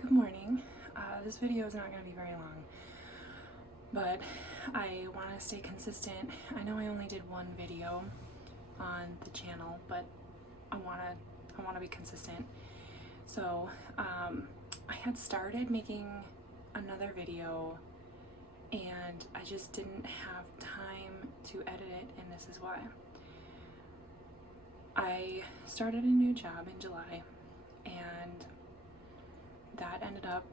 Good morning. This video is not going to be very long, but I want to stay consistent. I know I only did one video on the channel, but I want to be consistent. So I had started making another video and I just didn't have time to edit it, and this is why. I started a new job in July, and that ended up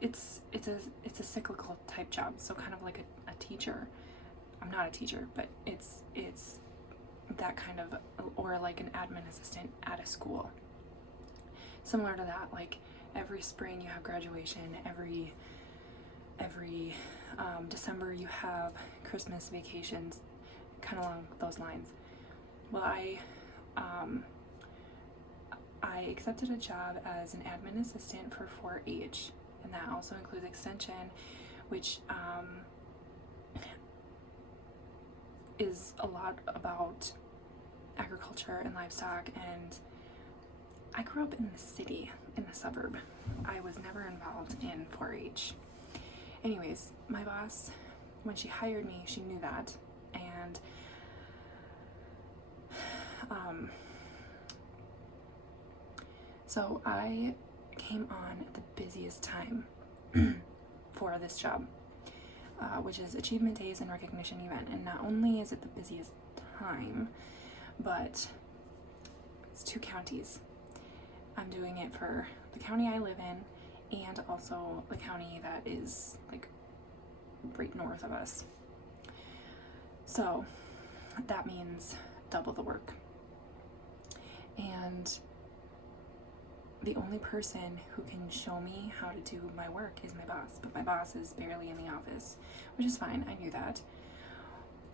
it's a cyclical type job, so kind of like a teacher. I'm not a teacher, but it's that kind of, or like an admin assistant at a school, similar to that. Like every spring you have graduation, every December you have Christmas vacations, kind of along those lines. Well, I accepted a job as an admin assistant for 4-H, and that also includes extension, which is a lot about agriculture and livestock. And I grew up in the city, in the suburb. I was never involved in 4-H. Anyways, my boss, when she hired me, she knew that, and so I came on at the busiest time for this job, which is Achievement Days and Recognition Event. And not only is it the busiest time, but it's 2 counties. I'm doing it for the county I live in and also the county that is like right north of us. So that means double the work. And the only person who can show me how to do my work is my boss, but my boss is barely in the office, which is fine. I knew that.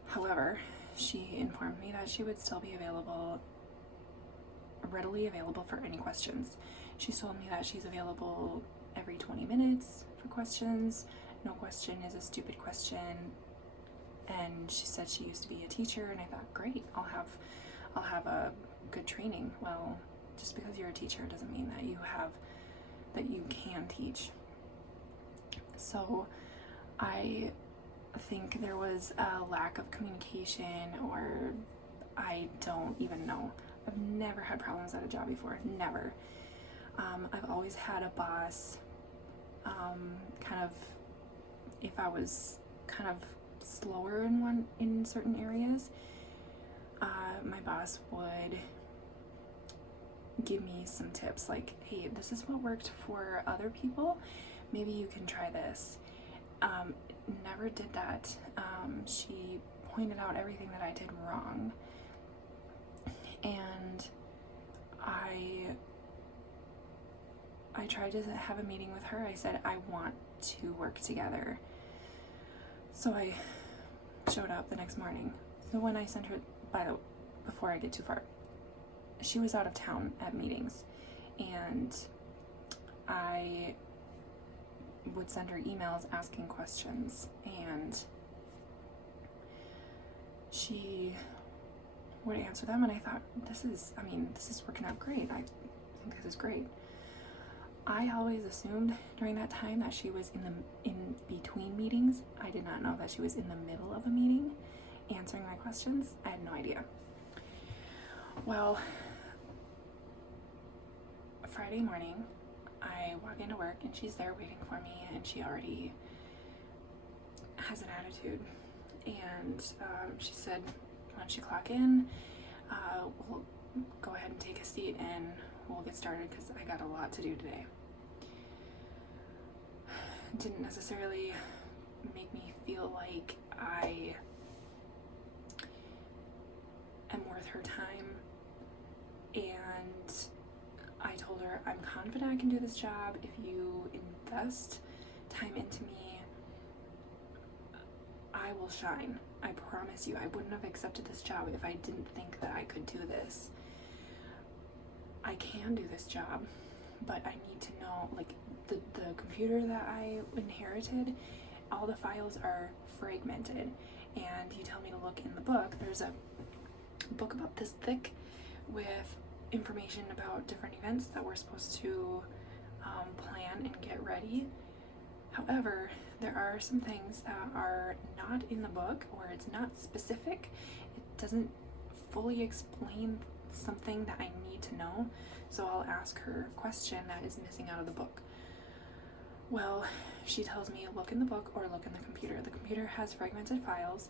However, she informed me that she would still be readily available for any questions. She told me that she's available every 20 minutes for questions. No question is a stupid question. And she said she used to be a teacher, and I thought, great, I'll have a good training. Well, just because you're a teacher doesn't mean that you can teach. So I think there was a lack of communication, or I don't even know. I've never had problems at a job before, never. I've always had a boss, kind of, if I was kind of slower in certain areas, my boss would give me some tips like, hey, this is what worked for other people, maybe you can try this. Never did that. She pointed out everything that I did wrong, and I tried to have a meeting with her. I said, I want to work together. So I showed up the next morning. So when I sent her, before I get too far, she was out of town at meetings, and I would send her emails asking questions, and she would answer them, and I thought, this is working out great. I think this is great. I always assumed during that time that she was in between meetings. I did not know that she was in the middle of a meeting answering my questions. I had no idea. Well, Friday morning, I walk into work and she's there waiting for me, and she already has an attitude. And she said, once you clock in, we'll go ahead and take a seat and we'll get started because I got a lot to do today. Didn't necessarily make me feel like I am worth her time, and I told her, I'm confident I can do this job. If you invest time into me, I will shine. I promise you. I wouldn't have accepted this job if I didn't think that I could do this. I can do this job, but I need to know, like, the computer that I inherited, all the files are fragmented, and you tell me to look in the book. There's a book about this thick with information about different events that we're supposed to plan and get ready. However, there are some things that are not in the book, or it's not specific. It doesn't fully explain something that I need to know, so I'll ask her a question that is missing out of the book. Well, she tells me, look in the book or look in the computer. The computer has fragmented files,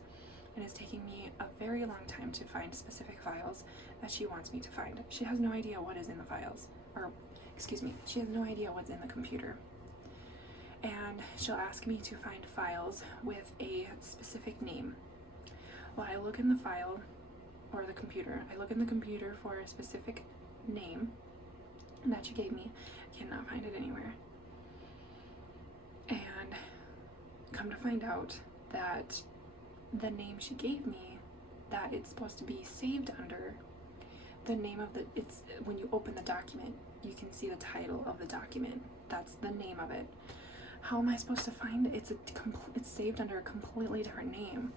and it's taking me a very long time to find specific files that she wants me to find. She has no idea what is in the files, or excuse me, she has no idea what's in the computer. And she'll ask me to find files with a specific name. Well, I look in the file, or the computer, I look in the computer for a specific name that she gave me. I cannot find it anywhere. And come to find out that the name she gave me, that it's supposed to be saved under, the name of it's when you open the document, you can see the title of the document. That's the name of it. How am I supposed to find it? It's saved under a completely different name.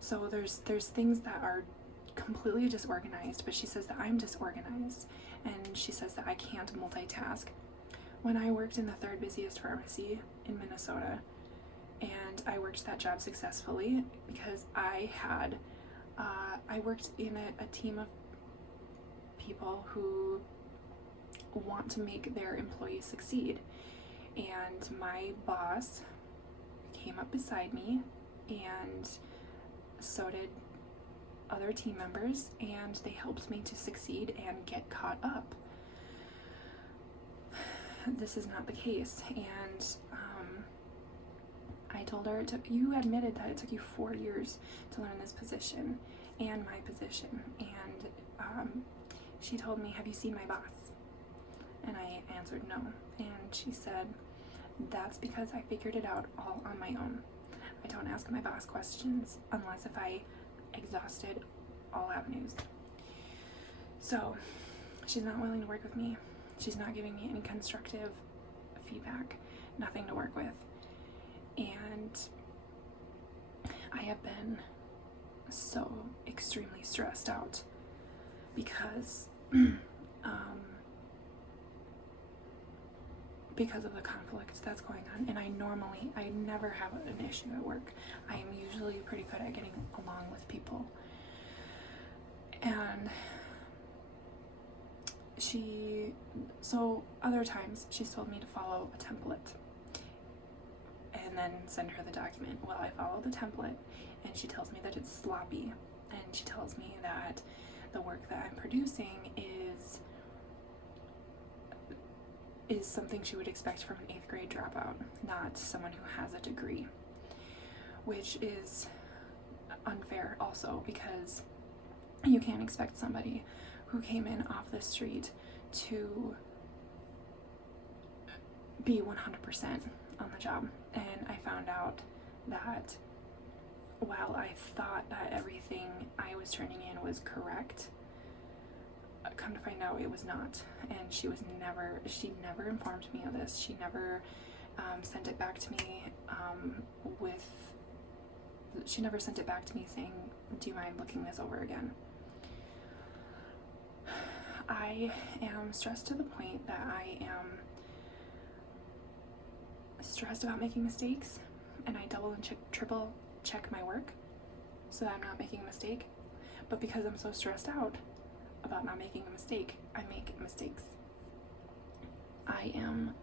So there's things that are completely disorganized, but she says that I'm disorganized, and she says that I can't multitask. When I worked in the third busiest pharmacy in Minnesota, and I worked that job successfully because I worked in a team of people who want to make their employees succeed. And my boss came up beside me, and so did other team members, and they helped me to succeed and get caught up. This is not the case, and I told her, you admitted that it took you 4 years to learn this position and my position, and she told me, have you seen my boss? And I answered no, and she said, that's because I figured it out all on my own. I don't ask my boss questions unless if I exhausted all avenues. So she's not willing to work with me. She's not giving me any constructive feedback, nothing to work with. And I have been so extremely stressed out because of the conflict that's going on. And I never have an issue at work. I am usually pretty good at getting along with people. And so other times she's told me to follow a template and then send her the document. Well, I follow the template, and she tells me that it's sloppy, and she tells me that the work that I'm producing is something she would expect from an 8th grade dropout, not someone who has a degree, which is unfair also, because you can't expect somebody who came in off the street to be 100% on the job. And I found out that while I thought that everything I was turning in was correct, come to find out it was not. And she never informed me of this. She never sent it back to me saying, do you mind looking this over again? I am stressed to the point that I am stressed about making mistakes, and I double and triple check my work so that I'm not making a mistake. But because I'm so stressed out about not making a mistake, I make mistakes. I am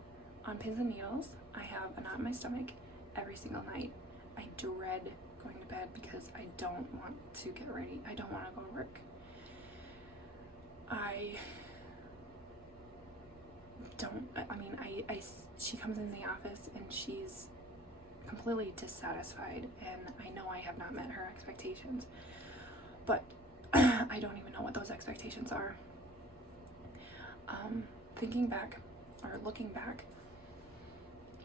on pins and needles. I have a knot in my stomach every single night. I dread going to bed because I don't want to get ready. I don't want to go to work. She comes in the office and she's completely dissatisfied, and I know I have not met her expectations, but I don't even know what those expectations are. Looking back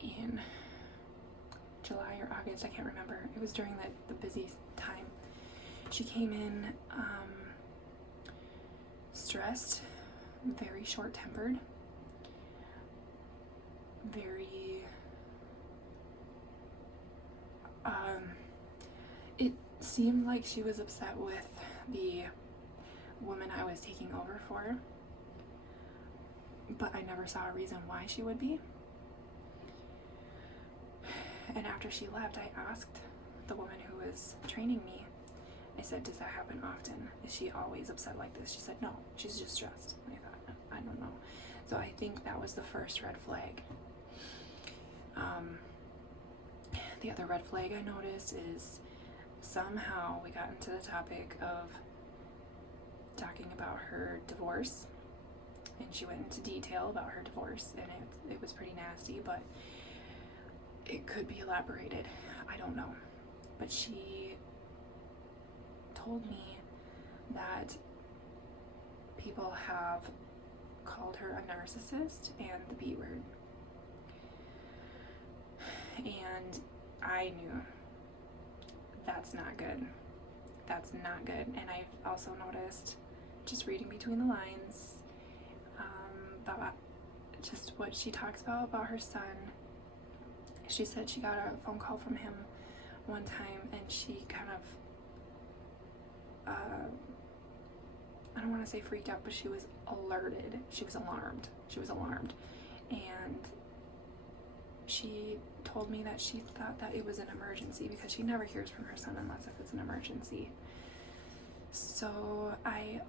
in July or August, I can't remember, it was during the busy time, she came in stressed, very short-tempered, it seemed like she was upset with the woman I was taking over for, but I never saw a reason why she would be. And after she left, I asked the woman who was training me, I said, does that happen often? Is she always upset like this? She said, no, she's just stressed. And I thought, I don't know. So I think that was the first red flag. The other red flag I noticed is somehow we got into the topic of talking about her divorce, and she went into detail about her divorce, and it was pretty nasty, but it could be elaborated. I don't know. But she told me that people have called her a narcissist and the B word. And I knew that's not good. That's not good. And I've also noticed, just reading between the lines, about just what she talks about her son. She said she got a phone call from him one time, and she kind of, I don't want to say freaked out, but she was alerted. She was alarmed. And she told me that she thought that it was an emergency, because she never hears from her son unless if it's an emergency. So I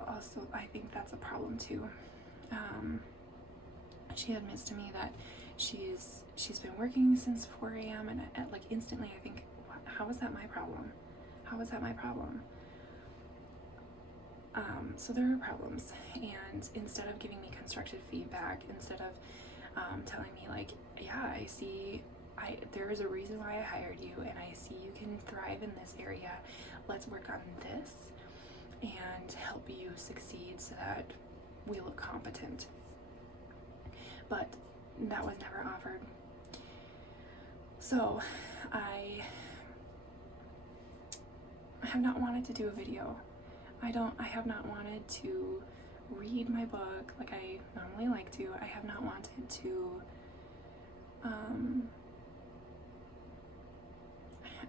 think that's a problem too. She admits to me that she's been working since 4 a.m. and like instantly I think, how is that my problem? How is that my problem? So there are problems, and instead of giving me constructive feedback, instead of telling me like, yeah, I see, there is a reason why I hired you, and I see you can thrive in this area, let's work on this and help you succeed so that we look competent. But that was never offered. So I have not wanted to do a video. I have not wanted to read my book like I normally like to. I have not wanted to,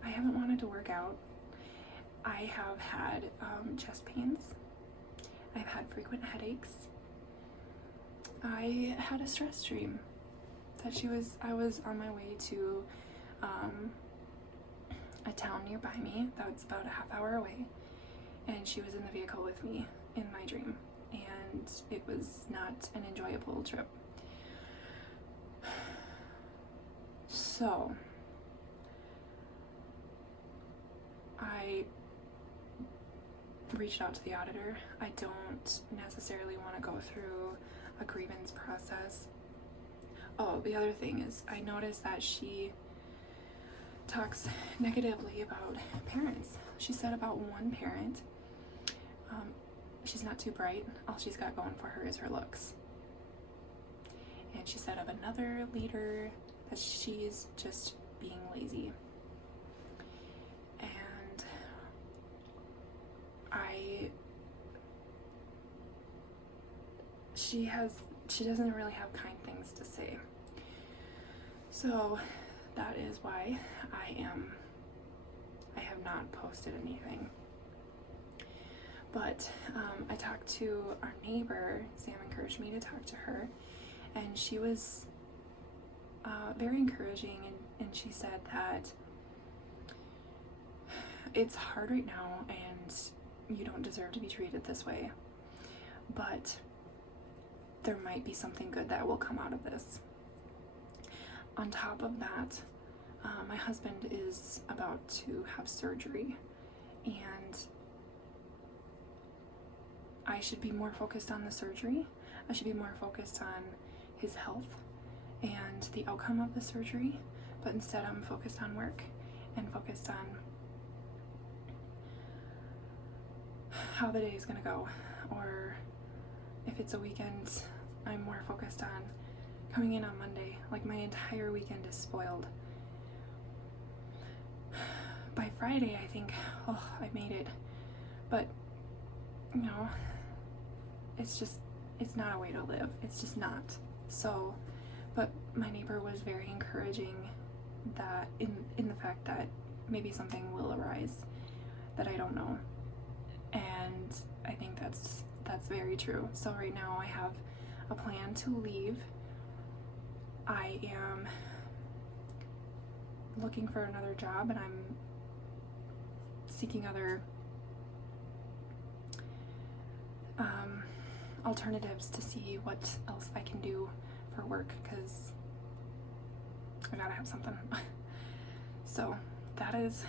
I haven't wanted to work out. I have had chest pains. I've had frequent headaches. I had a stress dream that I was on my way to a town nearby me that was about a half hour away, and she was in the vehicle with me in my dream, and it was not an enjoyable trip. So I reached out to the auditor. I don't necessarily want to go through a grievance process. Oh, the other thing is I noticed that she talks negatively about parents. She said about one parent, she's not too bright, all she's got going for her is her looks. And she said of another leader that she's just being lazy. And she doesn't really have kind things to say. So that is why I have not posted anything. But I talked to our neighbor. Sam encouraged me to talk to her, and she was very encouraging, and she said that it's hard right now and you don't deserve to be treated this way, but there might be something good that will come out of this. On top of that, my husband is about to have surgery, and I should be more focused on the surgery. I should be more focused on his health and the outcome of the surgery, but instead I'm focused on work and focused on how the day is going to go, or if it's a weekend, I'm more focused on coming in on Monday. Like, my entire weekend is spoiled. By Friday, I think, oh, I made it. But, you know, it's not a way to live. It's just not. So, but my neighbor was very encouraging that in the fact that maybe something will arise that I don't know. And I think that's very true. So right now I have a plan to leave. I am looking for another job, and I'm seeking other alternatives to see what else I can do for work, because I gotta have something. So that's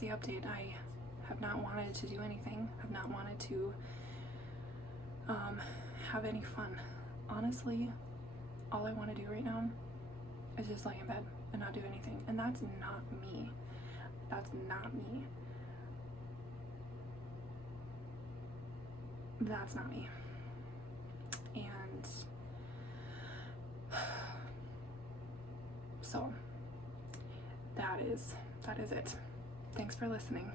the update. I have not wanted to do anything. I've not wanted to have any fun. Honestly, all I want to do right now is just lay in bed and not do anything. And that's not me. That's not me. That's not me. And so that is it. Thanks for listening.